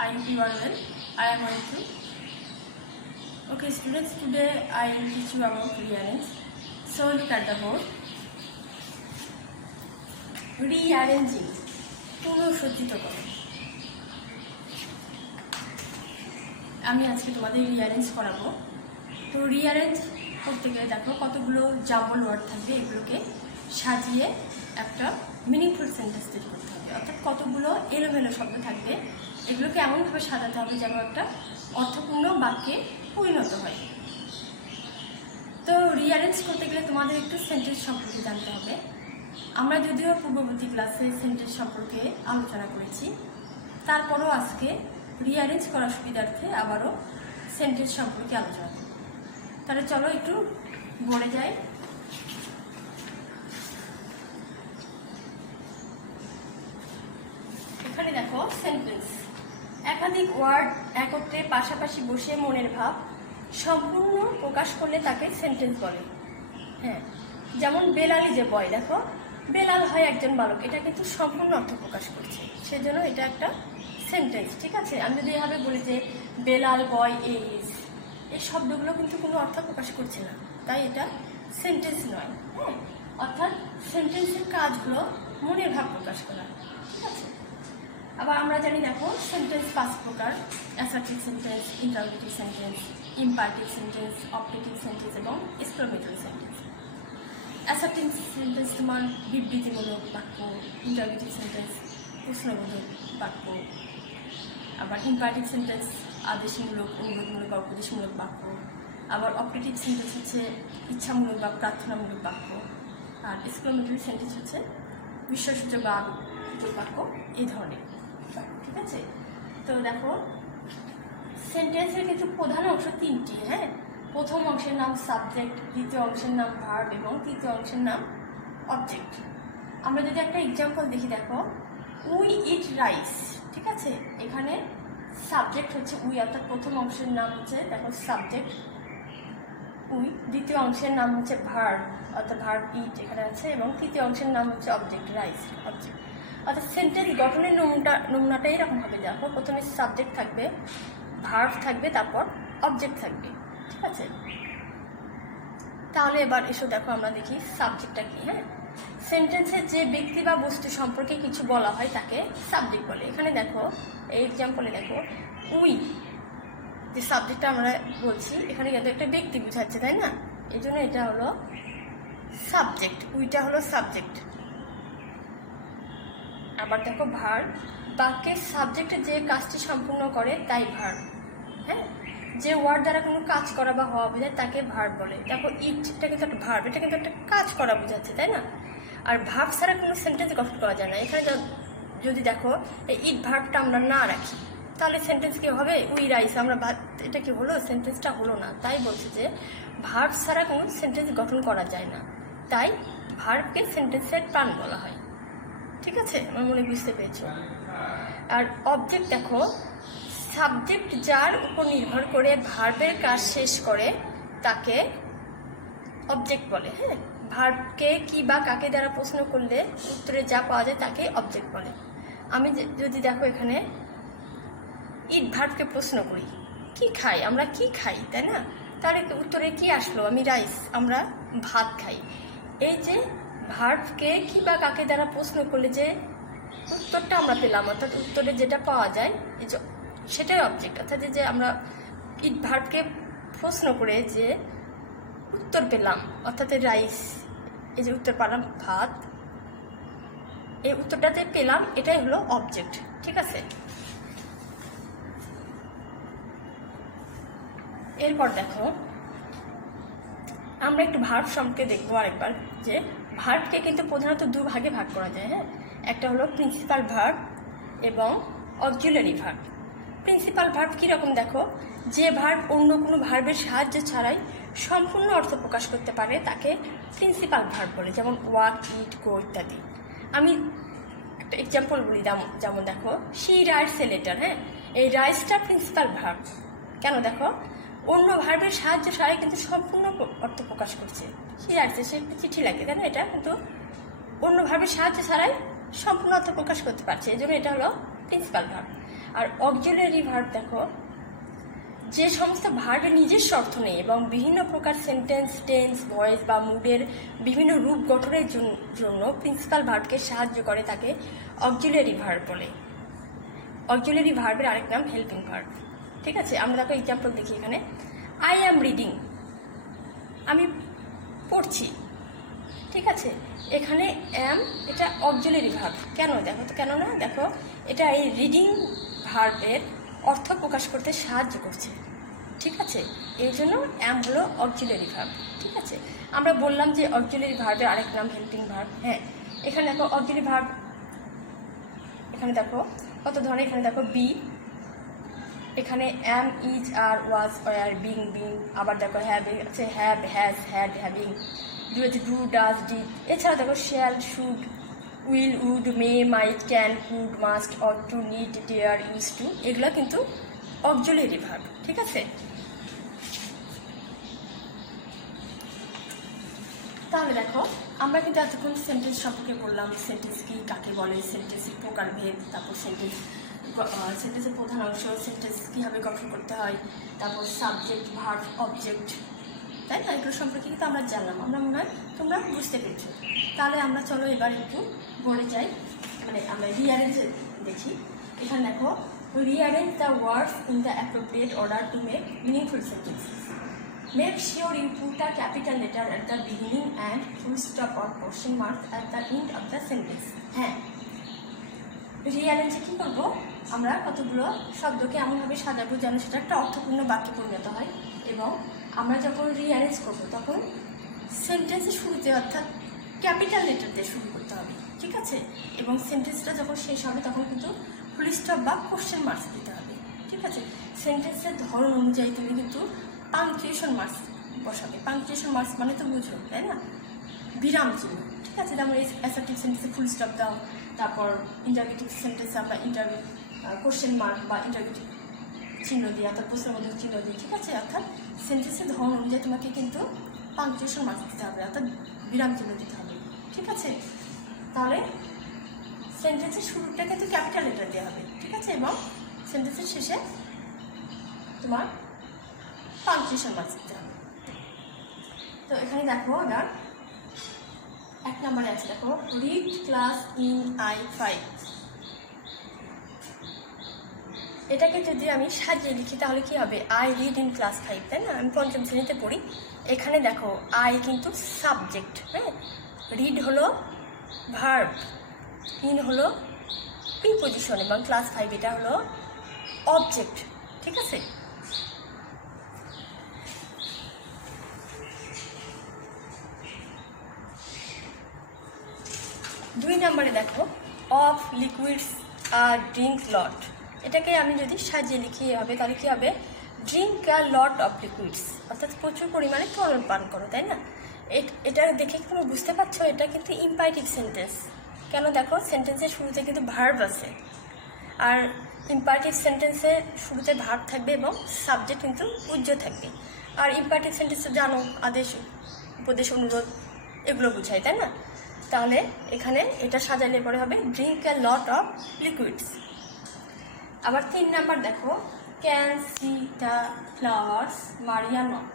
I hope you are well. I am going to. Okay, students, today I will teach you about rearrange. So look at the board. Rearranging. পুনঃসজ্জিতকরণ। আমি আজকে তোমাদের rearrange করাবো। তো rearrange করতে গেলে দেখো কতগুলো জাম্বল ওয়ার্ড থাকবে, এগুলোকে সাজিয়ে একটা মিনিংফুল সেন্টেন্স তৈরি করতে হবে। অর্থাৎ কতগুলো এলোমেলো শব্দ থাকবে, এগুলোকে এমনভাবে সাজাতে হবে যেন একটা অর্থপূর্ণ বাক্যে পরিণত হয়। তো রিঅ্যারেঞ্জ করতে গেলে তোমাদের একটু সেন্টেন্স সম্পর্কে জানতে হবে। আমরা যদিও পূর্ববর্তী ক্লাসে সেন্টেন্স সম্পর্কে আলোচনা করেছি, তারপরও আজকে রিঅ্যারেঞ্জ করার সুবিধার্থে আবারও সেন্টেন্স সম্পর্কে আলোচনা করব। তাহলে চলো একটু বলে যাই। এখানে দেখো সেন্টেন্স, একাধিক ওয়ার্ড একত্রে পাশাপাশি বসে মনের ভাব সম্পূর্ণ প্রকাশ করলে তাকে সেন্টেন্স বলে। হ্যাঁ, যেমন বেলালি যে বয়, দেখো বেলাল হয় একজন বালক, এটা কিন্তু সম্পূর্ণ অর্থ প্রকাশ করছে, সেজন্য এটা একটা সেন্টেন্স। ঠিক আছে, আমি যদি এভাবে বলি যে বেলাল বয় ইজ, এই শব্দগুলো কিন্তু কোনো অর্থ প্রকাশ করছে না, তাই এটা সেন্টেন্স নয়। হ্যাঁ, অর্থাৎ সেন্টেন্সের কাজগুলো মনের ভাব প্রকাশ করা। ঠিক আছে, আবার আমরা জানি দেখো সেন্টেন্স 5 প্রকার: assertive sentence, interrogative sentence, imperative sentence, objective sentence এবং এক্সক্লেমেটরি সেন্টেন্স। অ্যাসার্টিভ সেন্টেন্স তোমার বিবৃতিমূলক বাক্য, ইন্টারোগেটিভ সেন্টেন্স প্রশ্নবোধক বাক্য, আবার ইম্পারেটিভ সেন্টেন্স আদেশমূলক, অনুরোধমূলক বা উপদেশমূলক বাক্য, আবার অবজেক্টিভ সেন্টেন্স হচ্ছে ইচ্ছামূলক বা প্রার্থনামূলক বাক্য, আর এক্সক্লেমেটরি সেন্টেন্স হচ্ছে বিস্ময়সূচক বা আবেগপূর্ণ বাক্য, এই ধরনের। ঠিক আছে, তো দেখো সেন্টেন্সের কিন্তু প্রধান অংশ 3টি। হ্যাঁ, প্রথম অংশের নাম সাবজেক্ট, দ্বিতীয় অংশের নাম ভার্ব এবং তৃতীয় অংশের নাম অবজেক্ট। আমরা যদি একটা এক্সাম্পল দেখি, দেখো উই ইট রাইস। ঠিক আছে, এখানে সাবজেক্ট হচ্ছে উই, অর্থাৎ প্রথম অংশের নাম হচ্ছে দেখো সাবজেক্ট উই, দ্বিতীয় অংশের নাম হচ্ছে ভার্ব, অর্থাৎ ভার্ব ইট এখানে আছে, এবং তৃতীয় অংশের নাম হচ্ছে অবজেক্ট রাইস, অবজেক্ট। অর্থাৎ সেন্টেন্স গঠনের নমুনাটা এরকম হবে, দেখো প্রথমে সাবজেক্ট থাকবে, ভার্ব থাকবে, তারপর অবজেক্ট থাকবে। ঠিক আছে, তাহলে এবার এসো দেখো আমরা দেখি সাবজেক্টটা কি। হ্যাঁ, সেন্টেন্সের যে ব্যক্তি বা বস্তু সম্পর্কে কিছু বলা হয় তাকে সাবজেক্ট বলে। এখানে দেখো এই এক্সাম্পলে দেখো উই, যে সাবজেক্টটা আমরা বলছি এখানে কিন্তু একটা ব্যক্তি বোঝাচ্ছে, তাই না? এই জন্য এটা হলো সাবজেক্ট, উইটা হলো সাবজেক্ট। আবার দেখো ভার্ব, বাক্যের সাবজেক্টে যে কাজটি সম্পূর্ণ করে তাই ভার্ব। হ্যাঁ, যে ওয়ার্ড দ্বারা কোনো কাজ করা বা হওয়া বোঝায় তাকে ভার্ব বলে। দেখো ইটটা কিন্তু একটা ভার্ব, এটা কিন্তু একটা কাজ করা বোঝাচ্ছে, তাই না? আর ভার্ব ছাড়া কোনো সেন্টেন্স গঠন করা যায় না। এখানে যদি দেখো এই ইট ভার্বটা আমরা না রাখি, তাহলে সেন্টেন্স কি হবে? উই রাইস, আমরা এটা কি হলো? সেন্টেন্সটা হলো না। তাই বলছে যে ভার্ব ছাড়া কোনো সেন্টেন্স গঠন করা যায় না, তাই ভার্বকে সেন্টেন্সের প্রাণ বলা হয়। ঠিক আছে, আমার মনে বুঝতে পেরেছো। আর অবজেক্ট দেখো, সাবজেক্ট যার উপর নির্ভর করে ভার্বের কাজ শেষ করে তাকে অবজেক্ট বলে। হ্যাঁ, ভার্বকে কি বা কাকে দ্বারা প্রশ্ন করলে উত্তরে যা পাওয়া যায় তাকে অবজেক্ট বলে। আমি যদি দেখো এখানে ইট ভার্বকে প্রশ্ন করি কি খাই, আমরা কি খাই, তাই না? তাহলে উত্তরে কি আসলো? আমি রাইস, আমরা ভাত খাই। এই যে ভার্বকে কি বা কাকে দ্বারা প্রশ্ন করলে যে উত্তরটা আমরা পেলাম, অর্থাৎ উত্তরে যেটা পাওয়া যায় এই যে সেটাই অবজেক্ট। অর্থাৎ যে আমরা ইট ভার্বকে প্রশ্ন করে যে উত্তর পেলাম, অর্থাৎ রাইস, এই যে উত্তর পেলাম ভাত, এই উত্তরটাতে পেলাম, এটাই হলো অবজেক্ট। ঠিক আছে, এরপর দেখো আমরা একটু ভার্ব সম্পর্কে দেখবো আরেকবার, যে ভার্বকে কিন্তু প্রধানত 2 ভাগে ভাগ করা যায়। হ্যাঁ, একটা হলো প্রিন্সিপাল ভার্ব এবং অক্সিলারি ভার্ব। প্রিন্সিপাল ভার্ব কীরকম দেখো, যে ভার্ব অন্য কোনো ভার্বের সাহায্য ছাড়াই সম্পূর্ণ অর্থ প্রকাশ করতে পারে তাকে প্রিন্সিপাল ভার্ব বলে, যেমন ওয়াক, ইট, গো ইত্যাদি। আমি একটা এক্সাম্পল বলি, যেমন দেখো শি রাইটস এ লেটার। হ্যাঁ, এই রাইটসটা প্রিন্সিপাল ভার্ব। কেন? দেখো অন্য ভার্বের সাহায্য ছাড়াই কিন্তু সম্পূর্ণ অর্থ প্রকাশ করছে। শি রাইটস, সে একটা চিঠি লাগে, তাই না? এটা কিন্তু অন্য ভার্বের সাহায্য ছাড়াই সম্পূর্ণ অর্থ প্রকাশ করতে পারছে, এই জন্য এটা হলো প্রিন্সিপাল ভার্ব। আর অক্সিলারি ভার্ব দেখো, যে সমস্ত ভার্বের নিজস্ব অর্থ নেই এবং বিভিন্ন প্রকার সেন্টেন্স, টেন্স, ভয়েস বা মুডের বিভিন্ন রূপ গঠনের জন্য প্রিন্সিপাল ভার্বকে সাহায্য করে তাকে অক্সিলারি ভার্ব বলে। অক্সিলারি ভার্বের আরেক নাম হেল্পিং ভার্ব। ঠিক আছে, আমরা দেখো এক্সাম্পল দেখি এখানে। আই অ্যাম রিডিং, আমি পড়ছি। ঠিক আছে, এখানে অ্যাম এটা অক্সিলারি ভার্ব। কেন দেখো তো, কেন না দেখো, এটা এই রিডিং ভার্বের অর্থ প্রকাশ করতে সাহায্য করছে। ঠিক আছে, এই জন্য অ্যাম হলো অক্সিলারি ভার্ব। ঠিক আছে, আমরা বললাম যে অক্সিলারি ভার্বের আরেক নাম হেল্পিং ভার্ব। হ্যাঁ, এখানে দেখো অক্সিলারি ভার্ব, এখানে দেখো কত ধরনের। এখানে দেখো বি, এখানে am, is, are, was, were, being, being. আবার দেখো হ্যাভ আছে, have, has, had, having. Do আছে ডু, ডাজ, ডিড। এছাড়া দেখো shall, should, will, would, may, might, can, could, must, ought to, need, dare, used to. এগুলো কিন্তু auxiliary verb. ঠিক আছে, তাহলে দেখো আমরা কিন্তু এতক্ষণ সেন্টেন্স সম্পর্কে বললাম। সেন্টেন্স কি, কাকে বলে, সেন্টেন্সের প্রকারভেদ, তারপর সেন্টেন্সের প্রধান অংশ, সেন্টেন্স কীভাবে গঠন করতে হয়, তারপর সাবজেক্ট, ভার্ব, অবজেক্ট, তাই না? এগুলো সম্পর্কে কিন্তু আমরা জানলাম। আমরা মনে হয় তোমরা বুঝতে পেরেছো। তাহলে আমরা চলো এবার একটু বলে যাই, মানে আমরা রিঅ্যারেঞ্জ দেখি। এখানে দেখো, rearrange the words in the appropriate order to make meaningful sentences. Make sure you put a capital letter at the beginning and full stop or question mark at the end of the sentence. হ্যাঁ, রিঅ্যারেঞ্জে কী করবো, আমরা কতগুলো শব্দকে এমনভাবে সাজাবো যেন সেটা একটা অর্থপূর্ণ বাক্যে পরিণত হয়। এবং আমরা যখন রিঅ্যারেঞ্জ করবো তখন সেন্টেন্সের শুরুতে অর্থাৎ ক্যাপিটাল লেটার দিয়ে শুরু করতে হবে। ঠিক আছে, এবং সেন্টেন্সটা যখন শেষ হবে তখন কিন্তু ফুল স্টপ বা কোশ্চেন মার্কস দিতে হবে। ঠিক আছে, সেন্টেন্সের ধরন অনুযায়ী তুমি কিন্তু পাংচুয়েশন মার্কস বসাবে। পাংচুয়েশন মার্কস মানে তো বুঝো, তাই না? বিরাম চিহ্ন। ঠিক আছে, যেমন এই অ্যাসার্টিভ সেন্টেন্সে ফুল স্টপ দাও, তারপর ইন্টারগেটিভ সেন্টেন্সে আমরা কোশ্চেন মার্ক বা ইন্টারগেটিভ চিহ্ন দিই, অর্থাৎ প্রশ্নবোধক চিহ্ন দিই। ঠিক আছে, অর্থাৎ সেন্টেন্সের ধরন অনুযায়ী তোমাকে কিন্তু পাংচুয়েশন মার্কস দিতে হবে, অর্থাৎ বিরাম চিহ্ন দিতে হবে। ঠিক আছে, তাহলে সেন্টেন্সের শুরুটা কিন্তু ক্যাপিটাল লেটার দেওয়া হবে। ঠিক আছে, এবং সেন্টেন্সের শেষে তোমার পাংচুয়েশন মার্কস দিতে হবে। তো এখানে দেখো এবার 1 নম্বরে আছে, দেখো রিড ক্লাস ইন I5। এটাকে যদি আমি সাজিয়ে লিখি তাহলে কি হবে, আই রিড ইন ক্লাস 5, তাই না? আমি 5ম শ্রেণীতে পড়ি। এখানে দেখো আই কিন্তু সাবজেক্ট, হ্যাঁ, রিড হলো ভার্ব, ইন হলো প্রিপজিশন এবং ক্লাস 5 এটা হলো অবজেক্ট। ঠিক আছে, দুই নম্বরে দেখো অফ লিকুইডস আর ড্রিঙ্ক লট। এটাকে আমি যদি সাজিয়ে লিখি হবে তাহলে কী হবে, drink a lot of liquids, অর্থাৎ প্রচুর পরিমাণে তরল পান করো, তাই না? এটা দেখে তুমি বুঝতে পারছো এটা কিন্তু ইম্পারেটিভ সেন্টেন্স। কেন দেখো, সেন্টেন্সের শুরুতে কিন্তু ভার্ব আছে, আর ইম্পারেটিভ সেন্টেন্সের শুরুতে ভার্ব থাকবে এবং সাবজেক্ট কিন্তু উজ্জ্ব থাকবে। আর ইম্পারেটিভ সেন্টেন্সে জানো আদেশ, উপদেশ, অনুরোধ এগুলো বোঝায়, তাই না? তাহলে এখানে এটা সাজালে পরে হবে drink a lot of liquids. আবার 3 নাম্বার দেখো can see the flowers Maria not.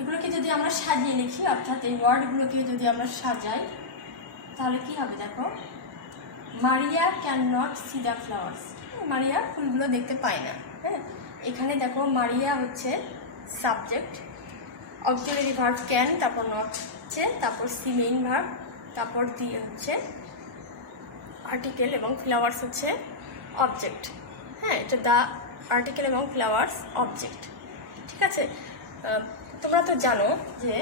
এগুলোকে যদি আমরা সাজিয়ে লিখি, অর্থাৎ এই ওয়ার্ডগুলোকে যদি আমরা সাজাই তাহলে কি হবে, দেখো মারিয়া can not C the flowers. মারিয়া ফুলগুলো দেখতে পায় না। হ্যাঁ, এখানে দেখো মারিয়া হচ্ছে সাবজেক্ট, অক্সিলারি ভার্ব ক্যান, তারপর নট হচ্ছে, তারপর সি মেইন ভার্ব, তারপর দিয়ে হচ্ছে আর্টিকেল এবং ফ্লাওয়ার্স হচ্ছে অবজেক্ট। হ্যাঁ, এটা দ্য আর্টিকেল এবং ফ্লাওয়ার্স অবজেক্ট। ঠিক আছে, তোমরা তো জানো যে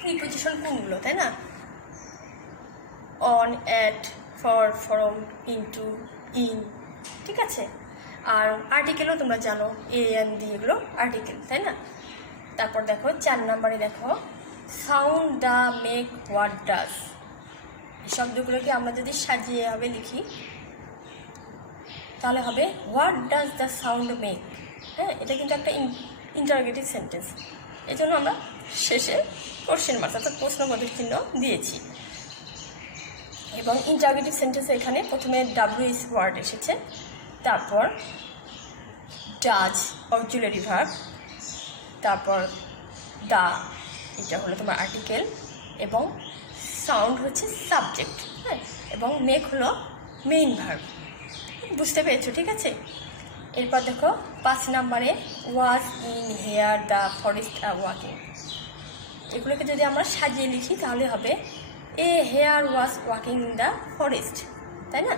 প্রিপজিশন কোনগুলো, তাই না? On, at, for, from, into, in. ঠিক আছে, আর আর্টিকেলও তোমরা জানো, এ এন ডি, এগুলো আর্টিকেল, তাই না? তারপর দেখো 4 নম্বরে দেখো sound, the, make, what, does. এই শব্দগুলোকে আমরা যদি সাজিয়ে হবে লিখি তাহলে হবে what does the sound make. হ্যাঁ, এটা কিন্তু একটা ইন্টারোগেটিভ সেন্টেন্স, এই জন্য আমরা শেষে কোশ্চেন মার্ক অর্থাৎ প্রশ্নবোধক চিহ্ন দিয়েছি। এবং ইন্টারগেটিভ সেন্টেন্সে এখানে প্রথমে ডাব্লিউএস ওয়ার্ড এসেছে, তারপর ডাজ অক্সিলারি ভার্ব, তারপর দা এটা হলো তোমার আর্টিকেল, এবং সাউন্ড হচ্ছে সাবজেক্ট, হ্যাঁ, এবং মেক হলো মেইন ভার্ব। বুঝতে পেরেছো? ঠিক আছে। এরপর দেখো 5 নম্বরে was in hare the forest walking. এগুলোকে যদি আমরা সাজিয়ে লিখি তাহলে হবে a hare was walking in the forest, তাই না?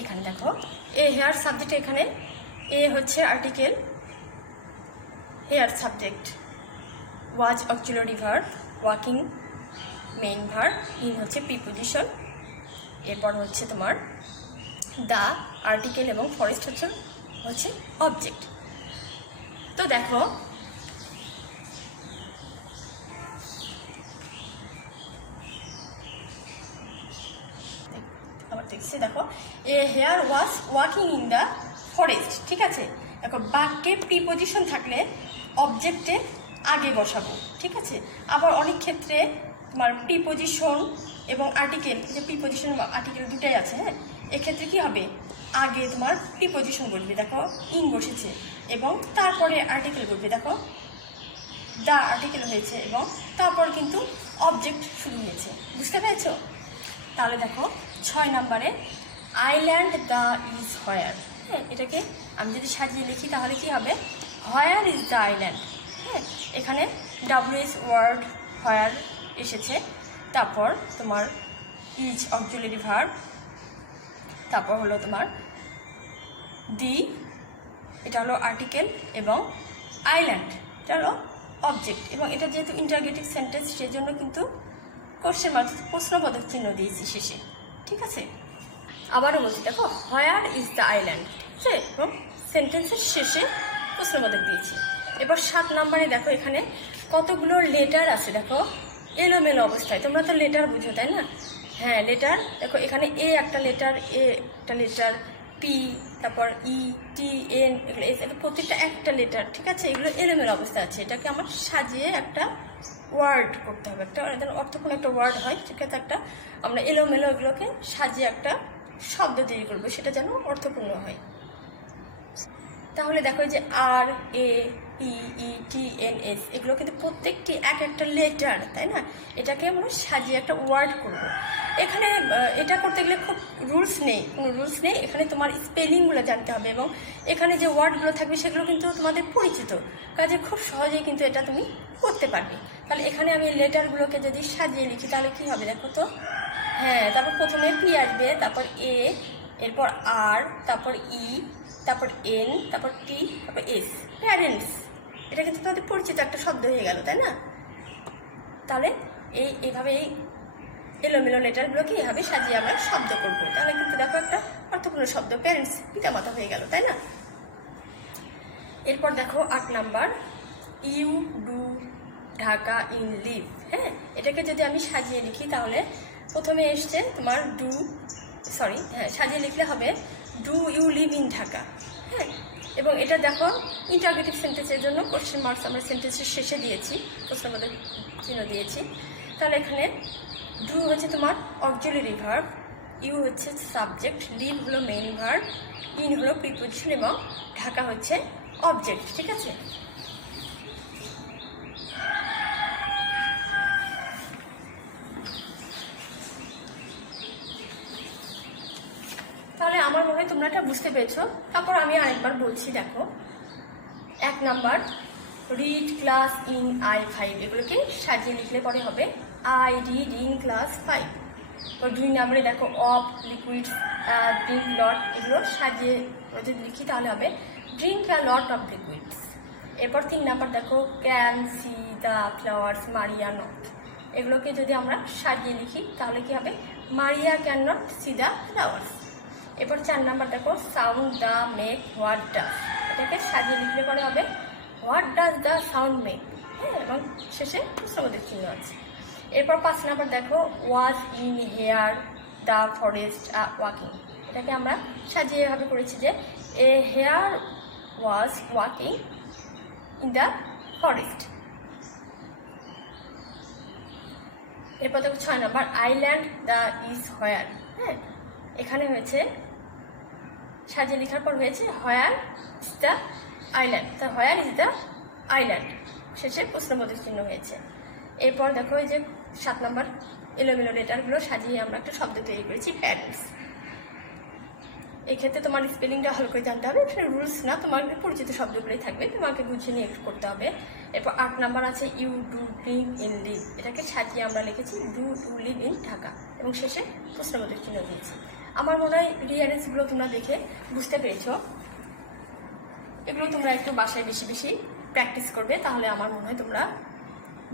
এখানে দেখো এ হেয়ার সাবজেক্ট, এখানে এ হচ্ছে article, hare subject, was auxiliary verb, walking main verb, in হচ্ছে প্রিপোজিশন, এরপর হচ্ছে তোমার দা আর্টিকেল এবং ফরেস্ট হচ্ছে অবজেক্ট। তো দেখো আবার দেখছি, দেখো a hare was walking in the forest. ঠিক আছে, দেখো বাক্যে প্রিপোজিশন থাকলে অবজেক্টে আগে বসাবো। ঠিক আছে, আবার অনেক ক্ষেত্রে তোমার প্রিপোজিশন এবং আর্টিকেল, যে প্রিপোজিশন বা আর্টিকেল দুটাই আছে, হ্যাঁ, এক্ষেত্রে কি হবে, আগে তোমার প্রিপোজিশন বলবে, দেখো ইন বসেছে, এবং তারপরে আর্টিকেল বলবে, দেখো দা আর্টিকেল হয়েছে, এবং তারপর কিন্তু অবজেক্ট শুরু হয়েছে। বুঝতে পেরেছো? তাহলে দেখো 6 নম্বরে আইল্যান্ড দ্য ইজ হোয়ার। হ্যাঁ, এটাকে আমি যদি সাজিয়ে লিখি তাহলে কি হবে, হোয়ার ইজ দ্য আইল্যান্ড। হ্যাঁ, এখানে ডাব্লিউএস ওয়ার্ড হোয়ার এসেছে, তারপর তোমার ইজ অক্সিলারি ভার্ব, তারপর হলো তোমার দি, এটা হলো আর্টিকেল, এবং আইল্যান্ড এটা হলো অবজেক্ট, এবং এটা যেহেতু ইন্টারগেটিভ সেন্টেন্স সেজন্য কিন্তু কোশ্চেন মার্ক প্রশ্নবোধক চিহ্ন দিয়েছি শেষে। ঠিক আছে, আবারও বলছি, দেখো হোয়ার ইজ দ্য আইল্যান্ড, ঠিক আছে, এবং সেন্টেন্সের শেষে প্রশ্নবোধক দিয়েছি। এবার 7 নম্বরে দেখো এখানে কতগুলো লেটার আছে, দেখো এলোমেলো অবস্থায়। তোমরা তো লেটার বুঝো, তাই না? হ্যাঁ, লেটার দেখো এখানে এ একটা লেটার, এ একটা লেটার, পি, তারপর ই, টি, এন, এগুলো এস, প্রত্যেকটা একটা লেটার। ঠিক আছে, এগুলো এলোমেলো অবস্থা আছে, এটাকে আমার সাজিয়ে একটা ওয়ার্ড করতে হবে, একটা অর্থপূর্ণ একটা ওয়ার্ড হয়। ঠিক আছে, একটা আমরা এলোমেলো এগুলোকে সাজিয়ে একটা শব্দ তৈরি করবো, সেটা যেন অর্থপূর্ণ হয়। তাহলে দেখো যে আর, এ, পি, ই, টি, এন, এস, এগুলো কিন্তু প্রত্যেকটি এক একটা লেটার, তাই না? এটাকে আমরা সাজিয়ে একটা ওয়ার্ড করব। এখানে এটা করতে গেলে খুব রুলস নেই, কোনো রুলস নেই। এখানে তোমার স্পেলিংগুলো জানতে হবে, এবং এখানে যে ওয়ার্ডগুলো থাকবে সেগুলো কিন্তু তোমাদের পরিচিত, কাজে খুব সহজেই কিন্তু এটা তুমি করতে পারবে। তাহলে এখানে আমি লেটারগুলোকে যদি সাজিয়ে লিখি তাহলে কি হবে দেখো তো। হ্যাঁ, তারপর প্রথমে পি আসবে, তারপর এ, এরপর আর, তারপর ই, তারপর এন, তারপর টি, তারপর এস, প্যারেন্টস। এটা কিন্তু তোমাদের পরিচিত একটা শব্দ হয়ে গেল, তাই না? তাহলে এইভাবে এই এলোমেলো লেটারগুলোকে এইভাবে সাজিয়ে আমরা শব্দ করবো, তাহলে কিন্তু দেখো একটা অর্থপূর্ণ শব্দ, প্যারেন্টস, পিতামাতা হয়ে গেল, তাই না? এরপর দেখো 8 number you do Dhaka in live. হ্যাঁ, এটাকে যদি আমি সাজিয়ে লিখি তাহলে প্রথমে এসছে তোমার সাজিয়ে লিখলে হবে do you live in Dhaka. হ্যাঁ, এবং এটা দেখো ইন্টারগেটিভ সেন্টেন্সের জন্য কোশ্চেন মার্কস আমরা সেন্টেন্সের শেষে দিয়েছি, প্রশ্নবোধক চিহ্ন দিয়েছি। তাহলে এখানে ডু হচ্ছে তোমার অক্সিলারি ভার্ব, ইউ হচ্ছে সাবজেক্ট, লিভ হলো মেইন ভার্ব, ইন হলো প্রিপোজিশন, এবং ঢাকা হচ্ছে অবজেক্ট। ঠিক আছে, তাহলে আমার মনে হয় তোমরা এটা বুঝতে পেরেছো। তারপর আমি আরেকবার বলছি, দেখো 1 number read class in I5, এগুলোকে সাজিয়ে লিখলে পরে হবে আই রিড ইন ক্লাস 5। তো 2 নাম্বারে দেখো অফ, লিকুইডস, ড্রিঙ্ক লট, এগুলো সাজিয়ে যদি লিখি তাহলে হবে drink a lot of liquids. এরপর 3 নাম্বার দেখো can see the flowers Maria not, এগুলোকে যদি আমরা সাজিয়ে লিখি তাহলে কি হবে মারিয়া can not C the flowers. এরপর 4 নাম্বার দেখো sound the make what does, এটাকে সাজিয়ে লিখলে পরে হবে what does the sound make. হ্যাঁ, এবং শেষে প্রশ্নবোধক চিহ্ন আছে। এরপর 5 নাম্বার দেখো was in hare the forest walking, এটাকে আমরা সাজিয়ে এভাবে করেছি যে a hare was walking in the forest. এরপর দেখো 6 number island the is where. হ্যাঁ, এখানে হয়েছে সাজিয়ে লেখার পর হয়েছে হোয়ার ইজ দ্য আইল্যান্ড, তা হোয়ার ইজ দ্য আইল্যান্ড, শেষে প্রশ্নবোধক চিহ্ন হয়েছে। এরপর দেখো এই যে 7 নম্বর এলোমেলো লেটারগুলো সাজিয়ে আমরা একটা শব্দ তৈরি করেছি প্যারেন্টস। এক্ষেত্রে তোমার স্পেলিংটা ভালো করে জানতে হবে, রুলস না, তোমার পরিচিত শব্দগুলোই থাকবে, তোমাকে বুঝে নিয়ে একটু করতে হবে। এরপর 8 নম্বর আছে you do drink in live, এটাকে সাজিয়ে আমরা লিখেছি do do live in Dhaka এবং শেষে প্রশ্নবোধক চিহ্ন দিয়েছি। আমার মনে হয় রিয়ারেন্সগুলো তোমরা দেখে বুঝতে পেরেছো। এগুলো তোমরা একটু বাসায় বেশি বেশি প্র্যাকটিস করবে, তাহলে আমার মনে হয় তোমরা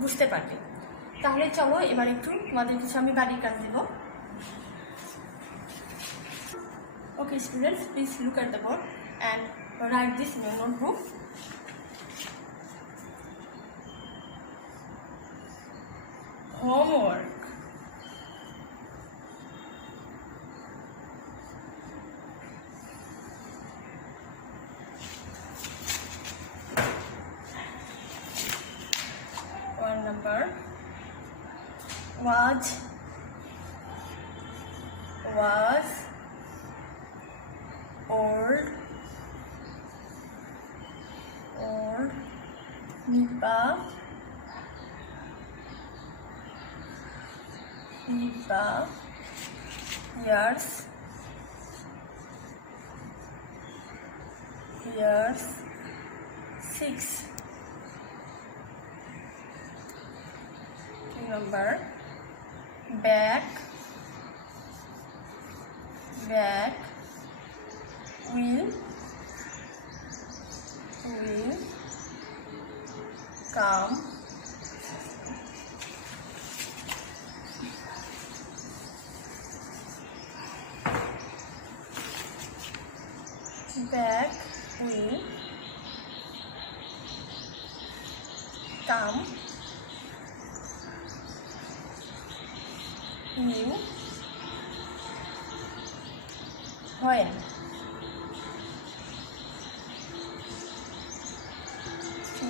বুঝতে পারবে। তাহলে চলো এবার একটু তোমাদের কিছু আমি বাড়ির কাজ দেবো। Okay students, please look at the board and write this in your notebook. Homework. One number was old Nipa years 6. Number back will come back will come you when.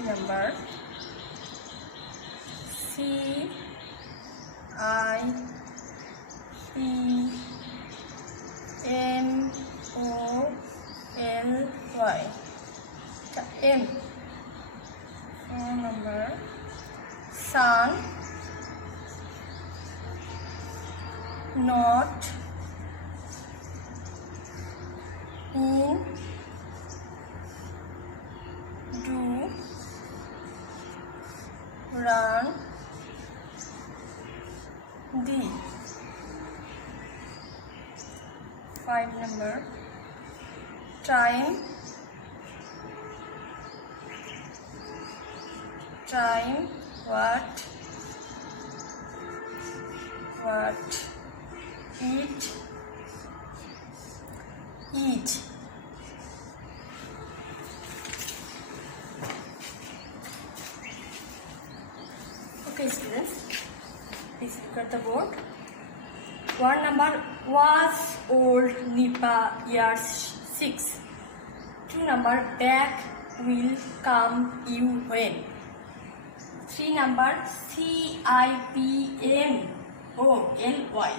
Number CIPMOLY M. Phone number sun not in do run the 5 number time what eat Okay students, please look at the board. 1 number was old Nipa years 6. 2 number back will come you when. 3 number CIPMOLY.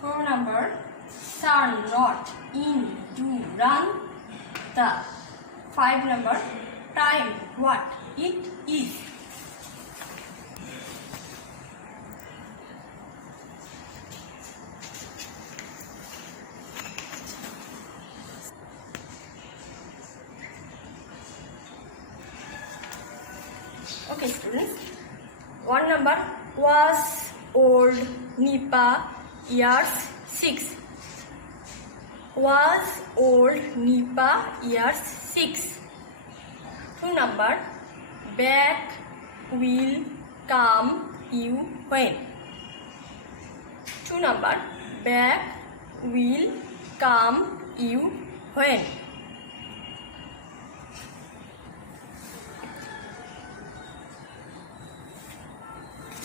4 number sun not in do run the. 5 number time what it is. Okay students, 1 number was old Nipa years 6. Was old Nipa years 6. 2 number back will come you when. 2 number back will come you when.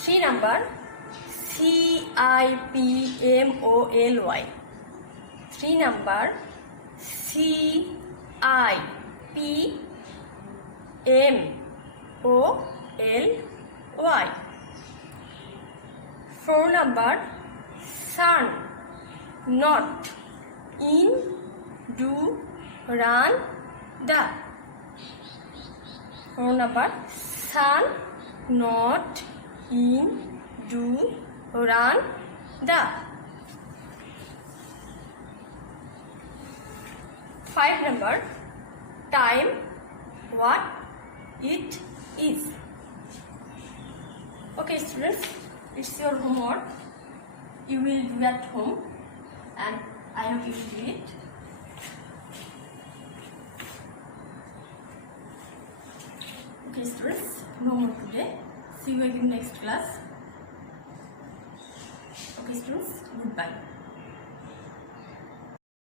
3 number CIPMOLY. 3 number CIPMOLY. 4 number sun, not in, do, run, da. 4 number sun, not in, do, run, da. 5 number time, what it is. Okay students, it's your homework. You will do at home and I hope you do it. Okay students, no more today. See you again next class. Okay students, goodbye.